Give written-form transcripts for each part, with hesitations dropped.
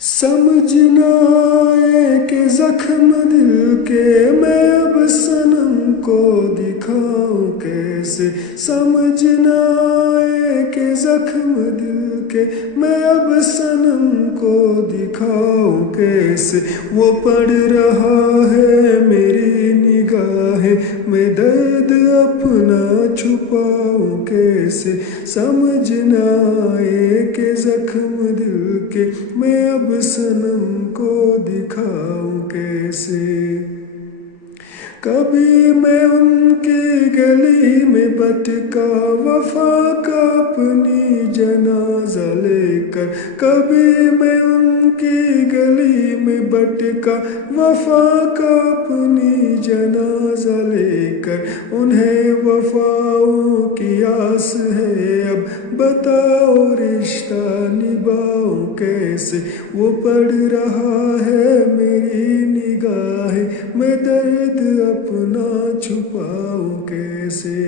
سمجھنا ہے کہ زخم دل کے میں اب صنم کو دکھاؤں کیسے، سمجھنا ہے کہ زخم دل کے میں اب صنم کو دکھاؤں کیسے، وہ پڑھ رہا ہے میری نگاہیں میں درد اپنا چھپاؤں کیسے، سمجھنا ہے کہ زخم دل کے میں اب صنم کو دکھاؤں کیسے۔ کبھی میں ان کی گلی میں بٹکا وفا کا اپنی جنازہ لے کر، کبھی میں ان کی گلی میں بٹکا وفا کا اپنی جنازہ لے کر، انہیں وفاؤں کی آس ہے اب بتاؤ رشتہ نبھاؤں کیسے، وہ پڑھ رہا ہے میری نگاہیں میں درد اپنا چھپاؤں کیسے۔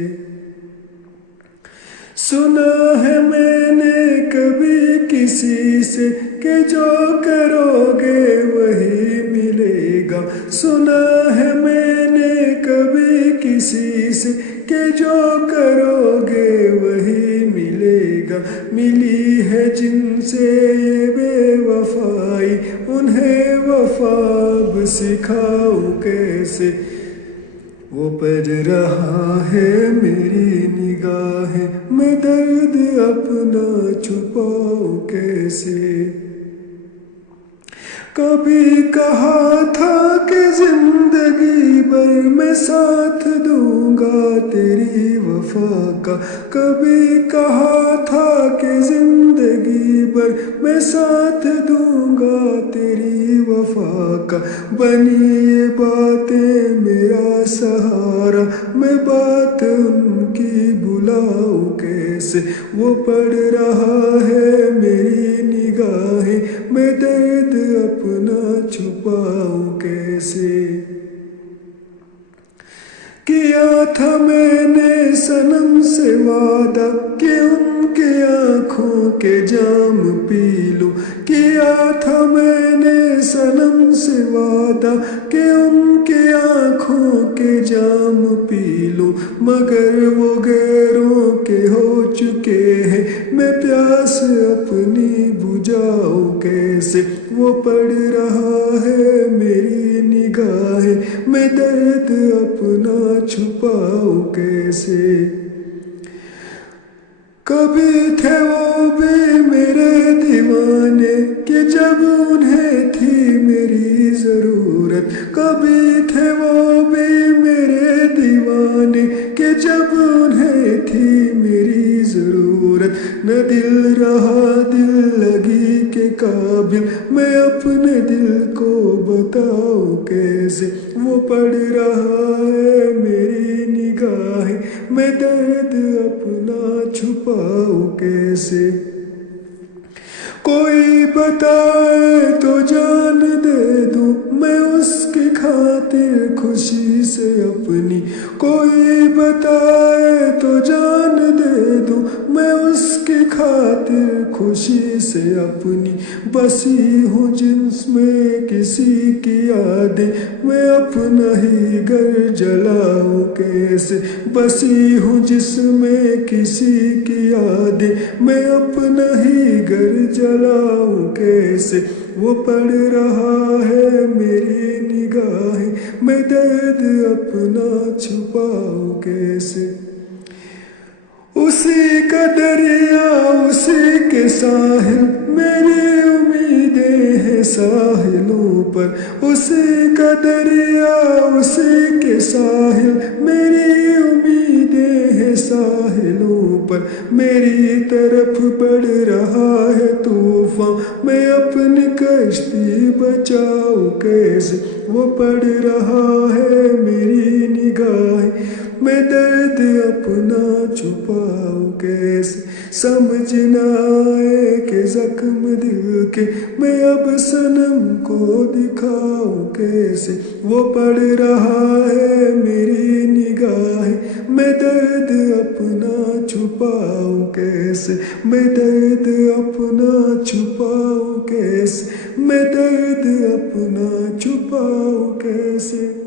سنا ہے میں نے کبھی کسی سے کہ جو کرو گے وہی ملے گا، سنا ہے میں نے کبھی کسی سے کہ جو کرو گے وہی ملے گا، ملی ہے جن سے یہ بے وفائی انہیں وفا اب سکھاؤں کیسے، وہ پڑھ رہا ہے میری نگاہیں میں درد اپنا چھپاؤں کیسے۔ کبھی کہا تھا کہ زندگی بھر میں ساتھ دوں گا تیری وفا کا، کبھی کہا تھا کہ زندگی بھر میں ساتھ دوں گا تیری وفا کا، بنی یہ باتیں میرا سہارا میں بات ان کی بلاؤں کیسے، وہ پڑھ رہا ہے میری نگاہیں میں درد اپنا چھپاؤں کیسے۔ کیا تھا میں نے صنم سے وعدہ کہ ان کے آنکھوں کے جام پی لوں، کیا تھا میں نے صنم سے وعدہ کہ ان کے آنکھوں کے جام پی لوں، مگر وہ غیروں کے ہو چکے ہیں میں پیاس اپنی بجھاؤں کیسے، وہ پڑھ رہا ہے میری نگاہیں میں درد اپنا چھپاؤں کیسے۔ کبھی تھے وہ بھی میرے دیوانے کہ جب انہیں تھی میری ضرورت، کبھی تھے وہ بھی میرے دیوانے کہ جب انہیں تھی میری ضرورت، نہ دل رہا دل لگی کے قابل میں اپنے دل کو بتاؤں کیسے، وہ پڑھ رہا ہے میری نگاہیں میں درد اپنا چھپاؤں کیسے۔ کوئی بتائے تو جان دے دوں میں اس کی خاطر خوشی سے اپنی، کوئی بتائے تو جان دے دوں میں اس کی خاطر خوشی سے اپنی، بسی ہوں جنس میں کسی کی یادیں میں اپنا ہی گھر جلاؤں کیسے، بسی ہوں جس میں کسی کی یادیں میں اپنا ہی گھر جلاؤں کیسے، وہ پڑھ رہا ہے میری نگاہیں میں درد اپنا چھپاؤں کیسے۔ اسی کا دریا اسی کے ساحل میری امیدیں ہیں ساحلوں پر، اسی کا دریا اسی کے ساحل میری امیدیں ہیں ساحلوں پر، میری طرف بڑھ رہا ہے طوفان میں اپنی کشتی بچاؤں کیسے، وہ پڑھ رہا ہے میری نگاہیں میں درد اپنا چھپاؤں کیسے، سمجھنا ہے کہ زخم دل کے میں اب صنم کو دکھاؤں کیسے، وہ پڑھ رہا ہے میری نگاہیں میں درد اپنا چھپاؤں کیسے، میں درد اپنا چھپاؤں کیسے، میں درد اپنا چھپاؤں کیسے.